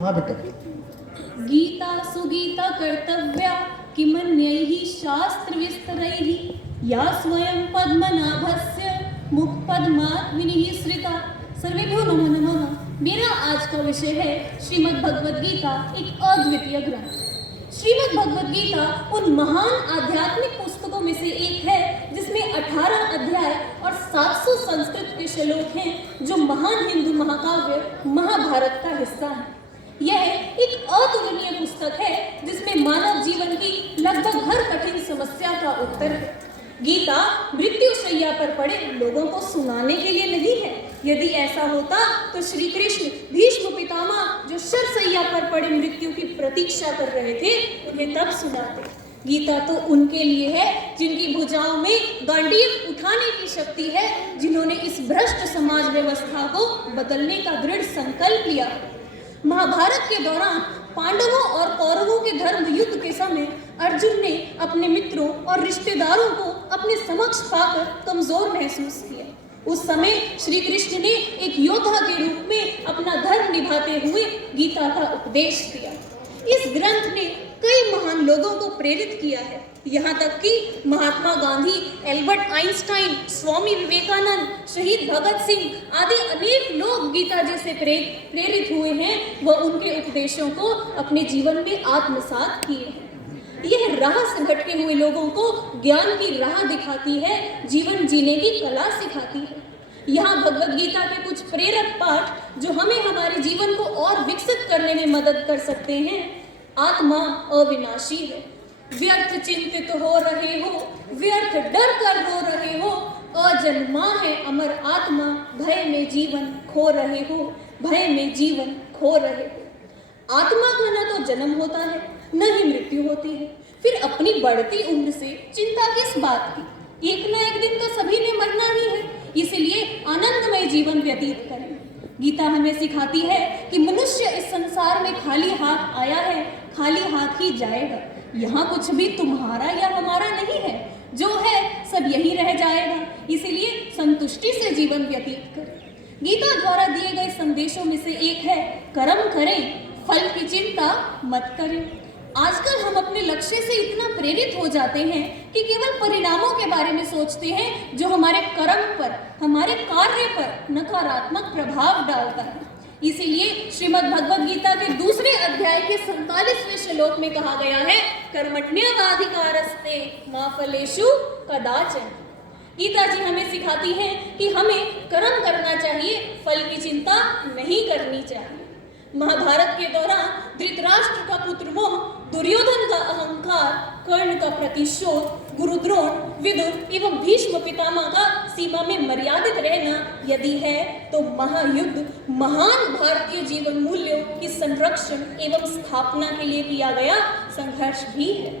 हाँ बेटा। गीता सुगीता कर्तव्या किमन्यैः शास्त्रविस्तरैः या स्वयं पद्मनाभस्य मुखपद्मात् विनिसृता। सर्वेभ्यो नमो नमः। मेरा आज का विषय है श्रीमद् भगवद गीता, एक अद्वितीय ग्रंथ। श्रीमद् भगवद गीता उन महान आध्यात्मिक पुस्तकों में से एक है जिसमें 18 अध्याय और 700 संस्कृत के श्लोक हैं, जो महान हिंदू महाकाव्य महाभारत का हिस्सा है। यह एक अतुलनीय पुस्तक है जिसमें मानव जीवन की लगभग हर कठिन समस्या का उत्तर है। गीता मृत्यु शैया पर पड़े लोगों को सुनाने के लिए नहीं है। यदि ऐसा होता तो श्री कृष्ण भीष्म पितामह जो शरशैया पर पड़े मृत्यु की प्रतीक्षा कर रहे थे, उन्हें तब सुनाते। गीता तो उनके लिए है जिनकी भुजाओं में गांडीव उठाने की शक्ति है, जिन्होंने इस भ्रष्ट समाज व्यवस्था को बदलने का दृढ़ संकल्प लिया। महाभारत के दौरान पांडवों और कौरवों के धर्म युद्ध के समय अर्जुन ने अपने मित्रों और रिश्तेदारों को अपने समक्ष पाकर कमजोर महसूस किया। उस समय श्री कृष्ण ने एक योद्धा के रूप में अपना धर्म निभाते हुए गीता का उपदेश दिया। इस ग्रंथ ने कई महान लोगों को प्रेरित किया है। यहाँ तक कि महात्मा गांधी, एल्बर्ट आइंस्टाइन, स्वामी विवेकानंद, शहीद भगत सिंह आदि अनेक लोग गीता जी से प्रेरित हुए हैं। वह उनके उपदेशों को अपने जीवन में आत्मसात किए हैं। यह राह से भटके हुए लोगों को ज्ञान की राह दिखाती है, जीवन जीने की कला सिखाती है। यहाँ भगवद गीता के कुछ प्रेरक पाठ जो हमें हमारे जीवन को और विकसित करने में मदद कर सकते हैं। आत्मा अविनाशी है, व्यर्थ चिंतित हो रहे हो, व्यर्थ डर कर रो रहे हो, अजन्मा है अमर आत्मा, भय में जीवन खो रहे हो, भय में जीवन खो रहे हो। आत्मा का न तो जन्म होता है न ही मृत्यु होती है, फिर अपनी बढ़ती उम्र से चिंता किस बात की। एक न एक दिन तो सभी ने मरना ही है, इसलिए आनंदमय जीवन व्यतीत करें। गीता हमें सिखाती है कि मनुष्य इस संसार में खाली हाथ आया है, खाली हाथ ही जाएगा। यहाँ कुछ भी तुम्हारा या हमारा नहीं है, जो है सब यही रह जाएगा। इसीलिए संतुष्टि से जीवन व्यतीत करें। गीता द्वारा दिए गए संदेशों में से एक है, कर्म करें, फल की चिंता मत करें। आजकल हम अपने लक्ष्य से इतना प्रेरित हो जाते हैं कि केवल परिणामों के बारे में सोचते हैं, जो हमारे कर्म पर, हमारे कार्य पर नकारात्मक प्रभाव डालता है। इसीलिए श्रीमद् भगवद गीता के दूसरे अध्याय के 47वें श्लोक में कहा गया है, कर्मण्येवाधिकारस्ते मा फलेषु कदाचन। गीता जी हमें सिखाती है कि हमें कर्म करना चाहिए, फल की चिंता नहीं करनी चाहिए। महाभारत के दौरान धृतराष्ट्र का पुत्र मोह, दुर्योधन का अहंकार, कर्ण का प्रतिशोध, गुरुद्रोण, विदुर एवं भीष्म पितामह का सीमा में मर्यादित रहना यदि है तो महायुद्ध महान भारतीय जीवन मूल्यों की संरक्षण एवं स्थापना के लिए किया गया संघर्ष भी है।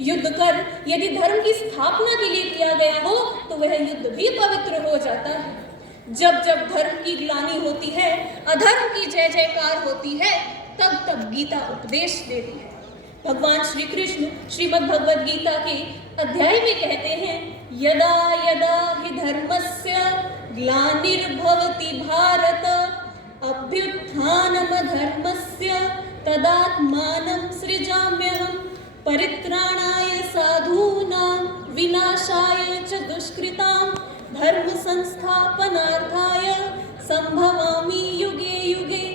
युद्ध कर यदि धर्म की स्थापना के लिए किया गया हो तो वह युद्ध भी पवित्र हो जाता है। जब जब धर्म की ग्लानि होती है, अधर्म की जय जयकार होती है, तब तब गीता उपदेश देती है। भगवान श्री कृष्ण श्रीमद् भगवद गीता के अध्याय में कहते हैं, यदा यदा हि धर्मस्य ग्लानिर्भवति भारत अभ्युत्थानमधर्मस्य तदात्मानं सृजाम्यहम् परित्राणाय साधूनां विनाशाय च दुष्कृतां धर्म संस्थापनार्थाय संभवामि युगे युगे।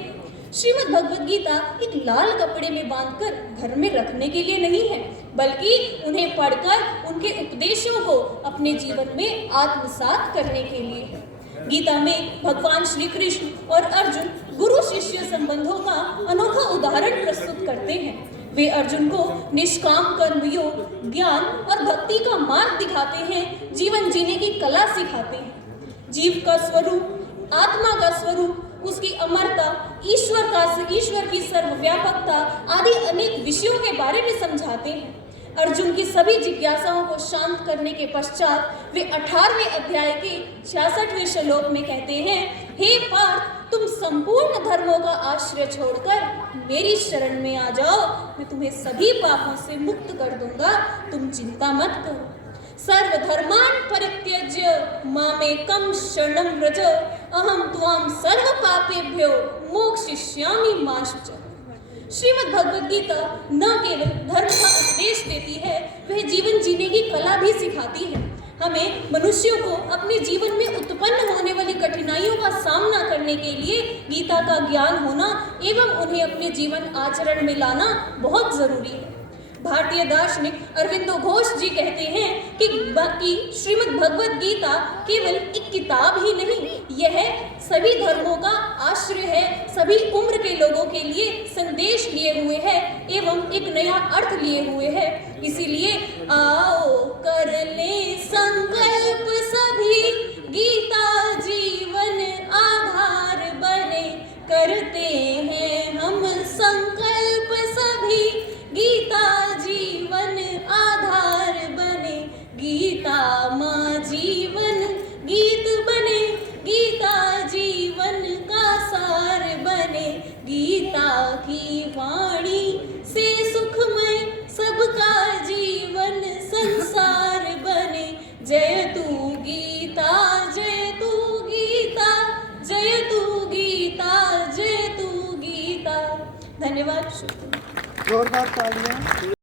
श्रीमद् भगवद गीता एक लाल कपड़े में बांधकर घर में रखने के लिए नहीं है, बल्कि उन्हें पढ़कर उनके उपदेशों को अपने जीवन में आत्मसात करने के लिए है। गीता में भगवान श्री कृष्ण और अर्जुन गुरु शिष्य संबंधों का अनोखा उदाहरण प्रस्तुत करते हैं। वे अर्जुन को निष्काम कर्मयोग, ज्ञान और भक्ति का मार्ग दिखाते हैं, जीवन जीने की कला सिखाते हैं। जीव का स्वरूप, आत्मा का स्वरूप, उसकी अमरता, ईश्वर की सर्वव्यापकता आदि अनेक विषयों के बारे में समझाते हैं। अर्जुन की सभी जिज्ञासाओं को शांत करने के पश्चात वे 18वें अध्याय के 66वें श्लोक में कहते हैं, हे पार्थ, तुम संपूर्ण धर्मों का आश्रय छोड़कर मेरी शरण में आ जाओ, मैं तुम्हें सभी पापों से मुक्त कर दूंगा, तुम चिंता मत करो। सर्वधर्मान् परित्यज्य मामेकं शरणं व्रज अहं त्वां सर्वपापेभ्यो मोक्षयिष्यामि मा शुचः। श्रीमद् भगवद गीता न केवल धर्म का उपदेश देती है, वह जीवन जीने की कला भी सिखाती है। हमें मनुष्यों को अपने जीवन में उत्पन्न होने वाली कठिनाइयों का सामना करने के लिए गीता का ज्ञान होना एवं उन्हें अपने जीवन आचरण में लाना बहुत जरूरी है। भारतीय दार्शनिक अरविंदो घोष जी कहते हैं कि श्रीमद् भगवद गीता केवल एक किताब ही नहीं, यह सभी धर्मों का आश्रय है, सभी उम्र के लोगों के लिए संदेश लिए हुए है एवं एक नया अर्थ लिए हुए है। इसीलिए आओ कर ले संकल्प सभी, गीता जीवन आधार बने। करते हैं हम संकल्प सभी, गीता जीवन आधार बने। गीता माँ जीवन गीत बने, गीता जीवन का सार बने। गीता की वाणी से सुखमय सबका जीवन संसार बने। जय तू गीता, जय तू गीता, जय तू गीता, जय तू गीता। धन्यवाद। जोरदार तालियां।